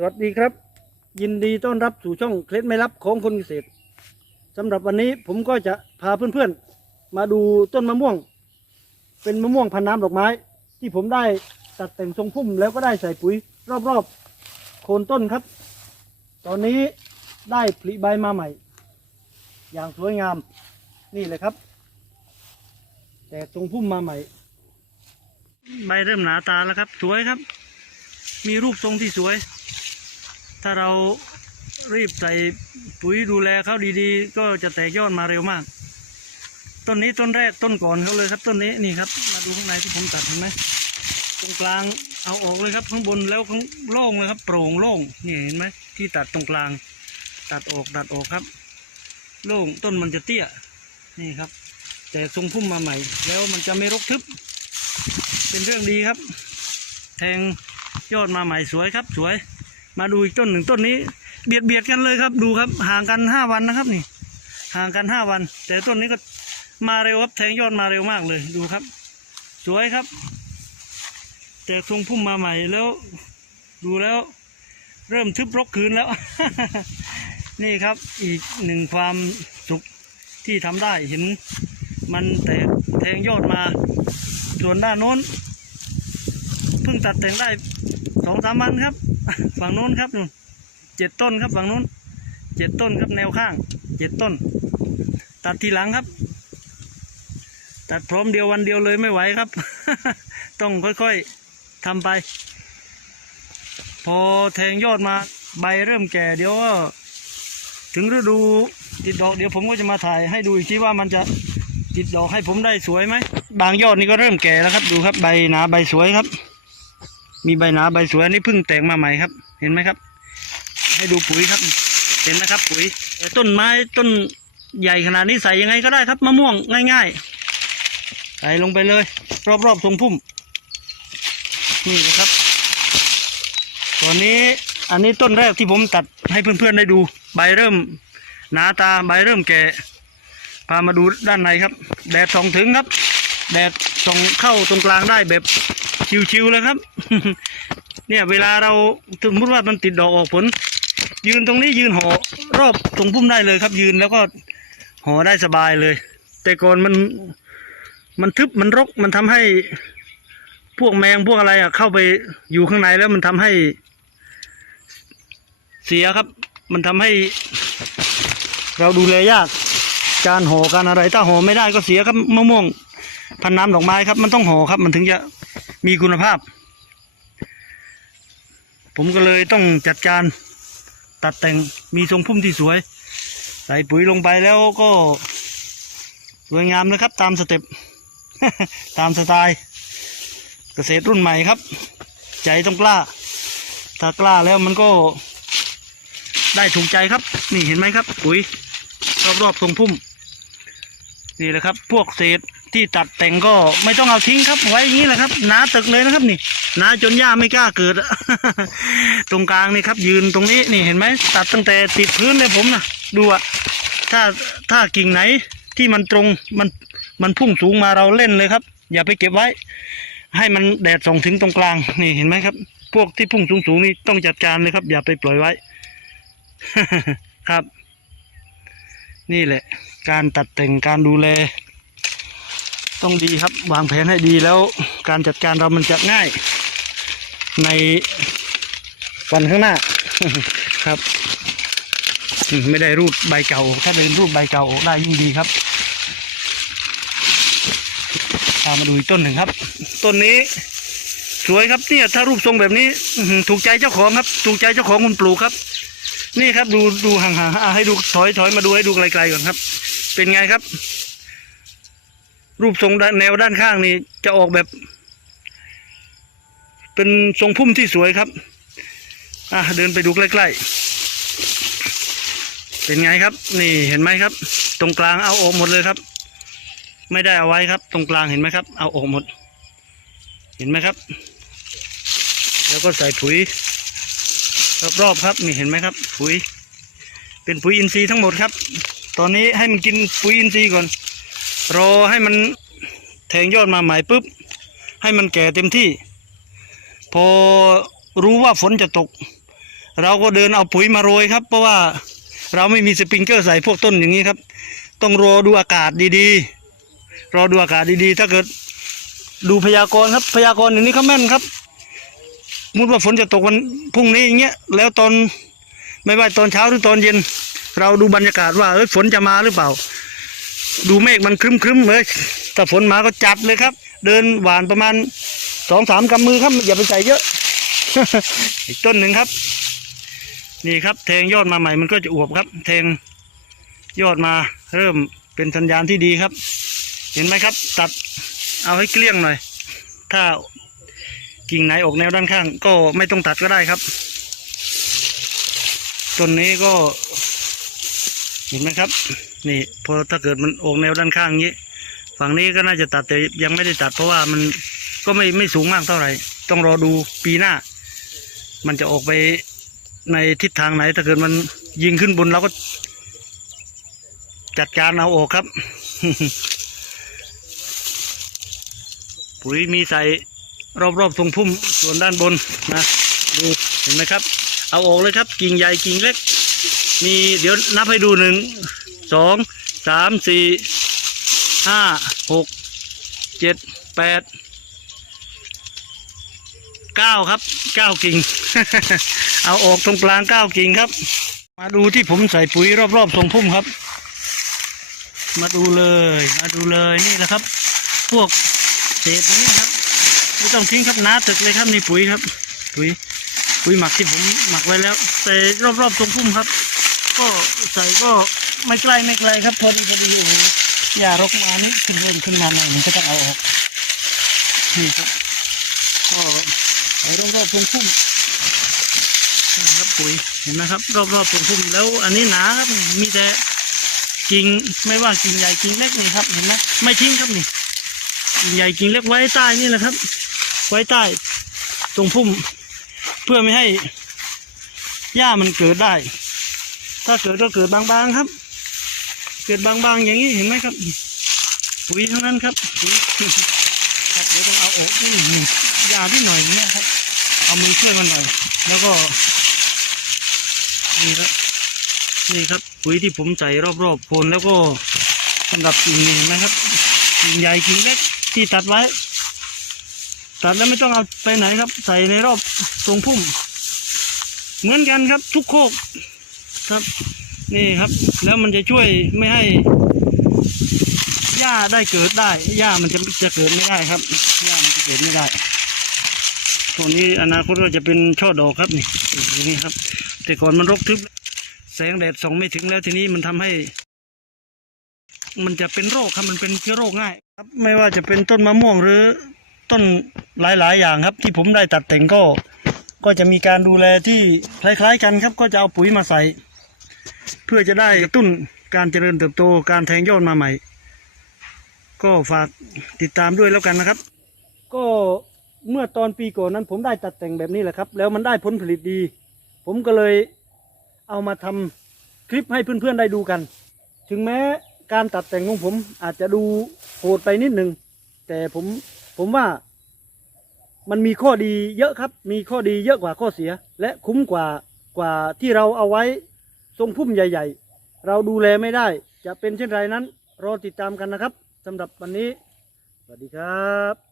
สวัสดีครับ ยินดีต้อนรับสู่ช่องเคล็ดไม่ลับของคนเกษตรสำหรับวันนี้ผมก็จะพาเพื่อนๆ มาดูต้นมะม่วง เป็นมะม่วงพันน้ำดอกไม้ ที่ผมได้ตัดแต่งทรงพุ่มแล้วก็ได้ใส่ปุ๋ย รอบๆ โคนต้นครับ ตอนนี้ได้ผลิใบมาใหม่ อย่างสวยงามนี่เลยครับ แต่ทรงพุ่มมาใหม่ ใบเริ่มหนาตาแล้วครับ สวยครับ มีรูปทรงที่สวย ถ้าเรารีบใส่ปุ๋ยดูแลเขาดีๆ ก็จะแตกยอดมาเร็วมาก ต้นนี้ต้นแรกต้นก่อนเขาเลยครับ ต้นนี้นี่ครับ มาดูข้างในที่ผมตัดเห็นไหมตรงกลางเอาออกเลยครับ ข้างบนแล้วข้างโล่งเลยครับ โปร่งโล่งนี่เห็นไหมที่ตัดตรงกลาง ตัดออกตัดออกครับ โล่งต้นมันจะเตี้ยนี่ครับ แต่ทรงพุ่มมาใหม่ แล้วมันจะไม่รกทึบ เป็นเรื่องดีครับ แทงยอดมาใหม่สวยครับสวย มาดูอีกต้นหนึ่งต้นนี้ เบียดเบียดกันเลยครับดูครับ ห่างกันห้าวันนะครับนี่ ห่างกันห้าวัน แต่ต้นนี้ก็มาเร็วครับแทงยอดมาเร็วมากเลยดูครับ สวยครับ แต่ทรงพุ่มมาใหม่แล้ว ดูแล้ว เริ่มทึบรกคืนแล้ว นี่ครับอีกหนึ่งความสุขที่ทำได้เห็น มันแตกแทงยอดมา ส่วนด้านโน้นเพิ่งตัดแต่งได้ สองสามวันครับ ฝั่งโน้นครับนู่นเจ็ดต้นครับฝั่งโน้นเจ็ดต้นครับแนวข้างเจ็ดต้น ตัดทีหลังครับ ตัดพร้อมเดียววันเดียวเลยไม่ไหวครับ ต้องค่อยๆทำไป พอแทงยอดมาใบเริ่มแก่เดี๋ยวถึงฤดูติดดอกเดี๋ยวผมก็จะมาถ่ายให้ดูอีกทีว่ามันจะติดดอกให้ผมได้สวยไหม บางยอดนี่ก็เริ่มแก่แล้วครับ ดูครับใบหนาใบสวยครับ มีใบหนาใบสวยอันนี้เพิ่งแตกมาใหม่ครับ เห็นไหมครับ ให้ดูปุ๋ยครับ เห็นไหมครับ ปุ๋ยต้นไม้ต้นใหญ่ขนาดนี้ใส่ยังไงก็ได้ครับมะม่วงง่ายๆ ใส่ลงไปเลย รอบๆทรงพุ่ม นี่นะครับตอนนี้อันนี้ต้นแรกที่ผมตัดให้เพื่อนๆได้ดู ใบเริ่ม หนาตาใบเริ่มแก่พามาดูด้านในครับ แดดส่องถึงครับ แดดส่องเข้าตรงกลางได้แบบ ชิวๆเลยครับ เนี่ยเวลาเราสมมติว่ามันติดดอกออกผล ยืนตรงนี้ยืนห่อรอบตรงพุ่มได้เลยครับ ยืนแล้วก็ห่อได้สบายเลย แต่ก่อนมันมันทึบมันรกมันทำให้พวกแมงพวกอะไรอะเข้าไปอยู่ข้างในแล้วมันทำให้เสียครับ มันทำให้เราดูแลยาก การห่อการอะไรถ้าห่อไม่ได้ก็เสียครับมะม่วงพันน้ำดอกไม้ครับ มันต้องห่อครับ มันถึงจะ มีคุณภาพ ผมก็เลยต้องจัดการตัดแต่งมีทรงพุ่มที่สวย ใส่ปุ๋ยลงไปแล้วก็สวยงามเลยครับ ตามสเต็ปตามสไตล์ เกษตรรุ่นใหม่ครับ ใจต้องกล้า ถ้ากล้าแล้วมันก็ได้ถูกใจครับ นี่เห็นไหมครับ ปุ๋ยรอบๆตรงพุ่ม นี่แหละครับ พวกเศษ ที่ตัดแต่งก็ไม่ต้องเอาทิ้งครับไว้อย่างนี้แหละครับหนาตึกเลยนะครับนี่หนาจนหญ้าไม่กล้าเกิด ตรงกลางนี่ครับ ยืนตรงนี้นี่เห็นไหมตัดตั้งแต่ติดพื้นเลยผมนะดูอะถ้าถ้ากิ่งไหนที่มันตรงมันมันพุ่งสูงมาเราเล่นเลยครับ อย่าไปเก็บไว้ ให้มันแดดส่องถึงตรงกลาง นี่เห็นไหมครับ พวกที่พุ่งสูงๆนี่ต้องจัดการเลยครับ อย่าไปปล่อยไว้ ครับ นี่แหละ การตัดแต่งการดูแล ต้องดีครับวางแผนให้ดีแล้วการจัดการเรามันจะง่าย ในวันข้างหน้าครับ ไม่ได้รูดใบเก่า ถ้าเดินรูดใบเก่าได้ยิ่งดีครับพามาดูอีกต้นหนึ่งครับ ต้นนี้ สวยครับเนี่ยถ้ารูปทรงแบบนี้ถูกใจเจ้าของครับ ถูกใจเจ้าของคนปลูกครับ นี่ครับดูดูห่างๆให้ดูถอยถอยมาดูให้ดูไกลๆก่อนครับ เป็นไงครับ รูปทรงแนวด้านข้างนี่จะออกแบบ เป็นทรงพุ่มที่สวยครับ อะเดินไปดูใกล้ๆ เป็นไงครับ นี่เห็นไหมครับ ตรงกลางเอาออกหมดเลยครับ ไม่ได้เอาไว้ครับ ตรงกลางเห็นไหมครับ เอาออกหมด เห็นไหมครับ แล้วก็ใส่ปุ๋ยรอบๆครับนี่เห็นไหมครับ ปุ๋ย เป็นปุ๋ยอินทรีย์ทั้งหมดครับ ตอนนี้ให้มันกินปุ๋ยอินทรีย์ก่อน รอให้มันแทงยอดมาใหม่ปุ๊บ ให้มันแก่เต็มที่ พอรู้ว่าฝนจะตก เราก็เดินเอาปุ๋ยมาโรยครับ เพราะว่าเราไม่มีสปริงเกอร์ใส่พวกต้นอย่างนี้ครับ ต้องรอดูอากาศดีๆ รอดูอากาศดีๆ ถ้าเกิดดูพยากรณ์ครับ พยากรณ์อย่างนี้เขาแม่นครับ มุดว่าฝนจะตกวันพรุ่งนี้อย่างเงี้ย แล้วตอนไม่ว่าตอนเช้าหรือตอนเย็น เราดูบรรยากาศว่าเอ้ยฝนจะมาหรือเปล่า ดูเมฆมันครึ้มๆเลยถ้าฝนมาก็จัดเลยครับ เดินหวานประมาณสองสามกำมือครับ อย่าไปใส่เยอะ อีกต้นหนึ่งครับ นี่ครับแทงยอดมาใหม่มันก็จะอวบครับ แทงยอดมาเริ่มเป็นสัญญาณที่ดีครับ เห็นไหมครับ ตัดเอาให้เกลี้ยงหน่อย ถ้ากิ่งไหนออกแนวด้านข้าง ก็ไม่ต้องตัดก็ได้ครับต้นนี้ก็เห็นไหมครับ นี่พอถ้าเกิดมันออกแนวด้านข้างนี้ ฝั่งนี้ก็น่าจะตัดแต่ยังไม่ได้ตัด เพราะว่ามันก็ไม่ไม่สูงมากเท่าไหร่ ต้องรอดูปีหน้า มันจะออกไปในทิศทางไหน ถ้าเกิดมันยิงขึ้นบนเราก็ จัดการเอาออกครับ ปุ๋ยมีใส่รอบๆตรงพุ่มส่วนด้านบนนะดูเห็นไหมครับ เอาออกเลยครับ กิ่งใหญ่กิ่งเล็ก มีเดี๋ยวนับให้ดูหนึ่ง สองสามสี่ห้าหกเจ็ดแปดเก้าครับเก้ากิ่ง เอาออกตรงกลางเก้ากิ่งครับ มาดูที่ผมใส่ปุ๋ยรอบๆทรงพุ่มครับ มาดูเลย มาดูเลยนี่แหละครับ พวกเศษนี้ครับไม่ต้องทิ้งครับหนาตึกเลยครับนี่ปุ๋ยครับ ปุ๋ยปุ๋ยหมักที่ผมหมักไว้แล้ว ใส่รอบๆทรงพุ่มครับ ก็ใส่ก็ ไม่ใกลไม่ไกลครับพอดีพอดีโอ้โหหญ้ารกมานี่ขึ้นเริ่มขึ้นมาหน่อยมันก็ต้องเอาออกนี่ครับก็ใส่รอบๆทรงพุ่มครับปุ๋ยเห็นไหมครับ รอบๆทรงพุ่มแล้ว อันนี้หนาครับมีแต่กิ่งไม่ว่ากิ่งใหญ่กิ่งเล็กนี่ครับเห็นไหมไม่ทิ้งครับนี่กิ่งใหญ่กิ่งเล็กไว้ใต้นี่แหละครับ ไว้ใต้ตรงพุ่ม เพื่อไม่ให้หญ้ามันเกิดได้ ถ้าเกิดก็เกิดบางๆครับ เกิดบางๆอย่างนี้เห็นไหมครับปุ๋ยทั้งนั้นครับครับเดี๋ยวต้องเอาออกนี่นี่ยาที่หน่อยนี้ครับ เอามือช่วยมันหน่อย แล้วก็นี่ครับนี่ครับปุ๋ยที่ผมใส่รอบๆโคนแล้วก็สำหรับกิ่งนี่นไหมครับกิ่งใหญ่กิ่งเล็กที่ตัดไว้ ตัดแล้วไม่ต้องเอาไปไหนครับ ใส่ในรอบตรงพุ่ม เหมือนกันครับทุกโคกครับ นี่ครับ แล้วมันจะช่วยไม่ให้หญ้าได้เกิดได้หญ้ามันจะจะเกิดไม่ได้ครับหญ้ามันจะเกิดไม่ได้ตัวนี้อนาคตก็จะเป็นช่อดอกครับนี่อย่างนี้ครับ แต่ก่อนมันรกทึบแสงแดดส่องไม่ถึงแล้วทีนี้มันทำให้ มันจะเป็นโรคครับมันเป็นเชื้อโรคง่าย ครับ ไม่ว่าจะเป็นต้นมะม่วงหรือต้นหลายๆ อย่างครับ ที่ผมได้ตัดแต่งก็ ก็จะมีการดูแลที่คล้าย ๆ กันครับ ก็จะเอาปุ๋ยมาใส่ เพื่อจะได้กระตุ้นการเจริญเติบโตการแทงยอดมาใหม่ ก็ฝากติดตามด้วยแล้วกันนะครับ ก็เมื่อตอนปีก่อนนั้น ผมได้ตัดแต่งแบบนี้แหละครับ แล้วมันได้ผลผลิตดี ผมก็เลยเอามาทำคลิปให้เพื่อนๆได้ดูกัน ถึงแม้การตัดแต่งของผมอาจจะดูโหดไปนิดหนึ่งแต่ผมผมว่ามันมีข้อดีเยอะครับ มีข้อดีเยอะกว่าข้อเสีย และคุ้มกว่ากว่าที่เราเอาไว้ ทรงพุ่มใหญ่ ๆ เราดูแลไม่ได้ จะเป็นเช่นไรนั้น รอติดตามกันนะครับสำหรับวันนี้ สวัสดีครับ